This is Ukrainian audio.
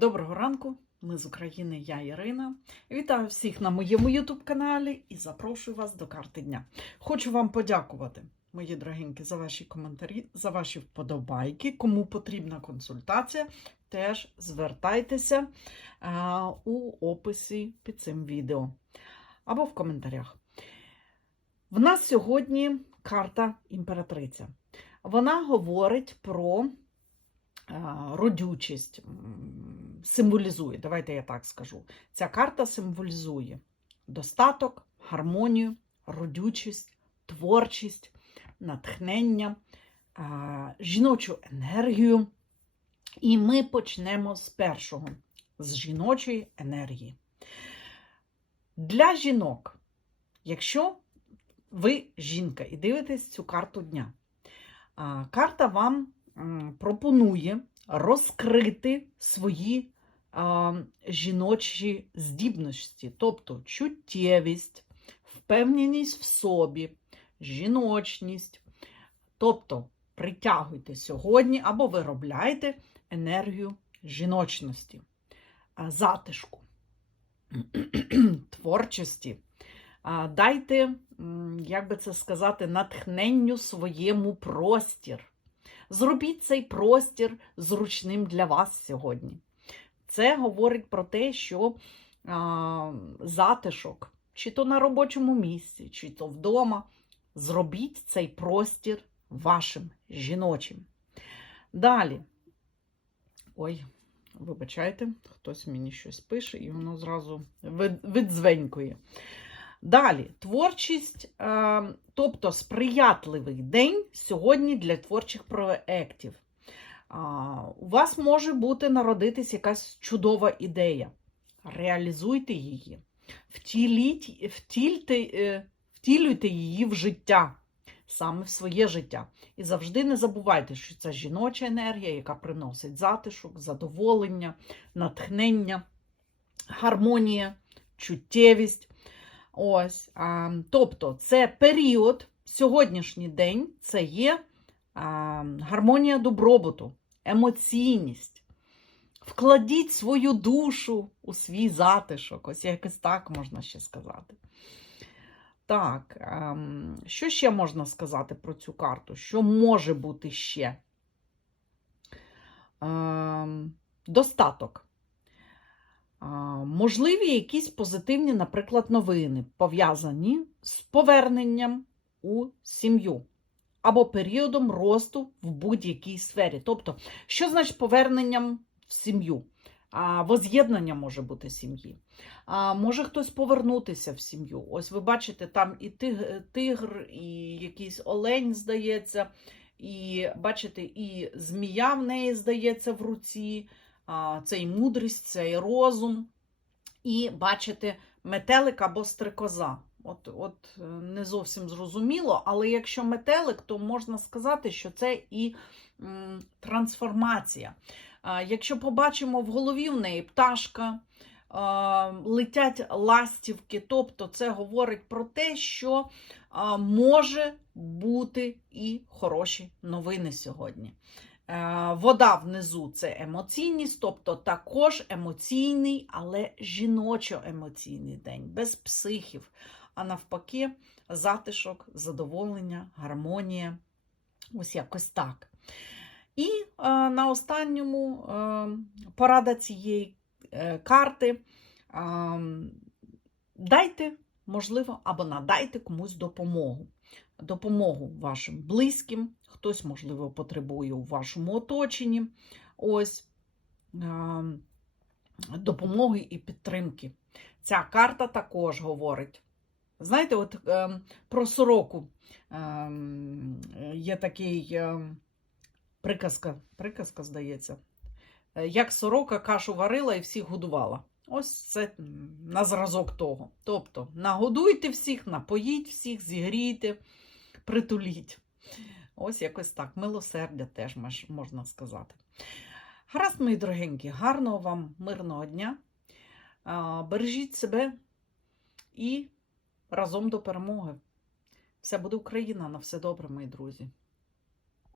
Доброго ранку, ми з України, я Ірина. Вітаю всіх на моєму YouTube каналі і запрошую вас до карти дня. Хочу вам подякувати, мої дорогенькі, за ваші коментарі, за ваші вподобайки. Кому потрібна консультація, теж звертайтеся а, у описі під цим відео або в коментарях. В нас сьогодні карта імператриця. Вона говорить про родючість, символізує, давайте я так скажу. Ця карта символізує достаток, гармонію, родючість, творчість, натхнення, жіночу енергію. І ми почнемо з першого, з жіночої енергії. Для жінок, якщо ви жінка і дивитесь цю карту дня, карта вам пропонує розкрити свої а, жіночі здібності, тобто чуттєвість, впевненість в собі, жіночність. Тобто притягуйте сьогодні або виробляйте енергію жіночності, затишку, творчості. Дайте, як би це сказати, натхненню своєму простір. Зробіть цей простір зручним для вас сьогодні. Це говорить про те, що а, затишок, чи то на робочому місці, чи то вдома, зробіть цей простір вашим жіночим. Далі. Ой, вибачайте, хтось мені щось пише, і воно зразу видзвенькує. Далі, творчість, е, тобто сприятливий день сьогодні для творчих проєктів. У вас може бути народитись якась чудова ідея. Реалізуйте її, втіліть, втільте, е, втілюйте її в життя, саме в своє життя. І завжди не забувайте, що це жіноча енергія, яка приносить затишок, задоволення, натхнення, гармонія, чуттєвість. Ось, а, тобто, це період, сьогоднішній день це є а, гармонія добробуту, емоційність. Вкладіть свою душу у свій затишок, ось якось так можна ще сказати. Так, ем, що ще можна сказати про цю карту? Що може бути ще? Ем, достаток. Можливі якісь позитивні, наприклад, новини, пов'язані з поверненням у сім'ю або періодом росту в будь-якій сфері. Тобто, що значить поверненням в сім'ю? А, Воз'єднання може бути сім'ї. А, Може хтось повернутися в сім'ю. Ось ви бачите, там і тигр, і якийсь олень, здається, і бачите, і змія в неї здається в руці. А, Це і мудрість, це і розум. І бачити метелик або стрикоза. От, от е, не зовсім зрозуміло, але якщо метелик, то можна сказати, що це і м, трансформація. А, Якщо побачимо в голові в неї пташка, летять ластівки, тобто це говорить про те, що може бути і хороші новини сьогодні. Е, Вода внизу це емоційність, тобто також емоційний, але жіночо-емоційний день, без психів, а навпаки, затишок, задоволення, гармонія. Ось якось так. І е, на останньому е, порада цієї е, карти. Е, дайте, можливо, або надайте комусь допомогу. Допомогу вашим близьким, хтось, можливо, потребує у вашому оточенні. Ось допомоги і підтримки. Ця карта також говорить. Знаєте, от е, про сороку е, є такий е, приказка, приказка, здається, як сорока кашу варила і всіх годувала. Ось це на зразок того. Тобто нагодуйте всіх, напоїть всіх, зігрійте, притуліть. Ось якось так. Милосердя теж можна сказати. Гаразд, мої дорогенькі, гарного вам мирного дня. Бережіть себе і разом до перемоги. Все буде Україна, на все добре, мої друзі.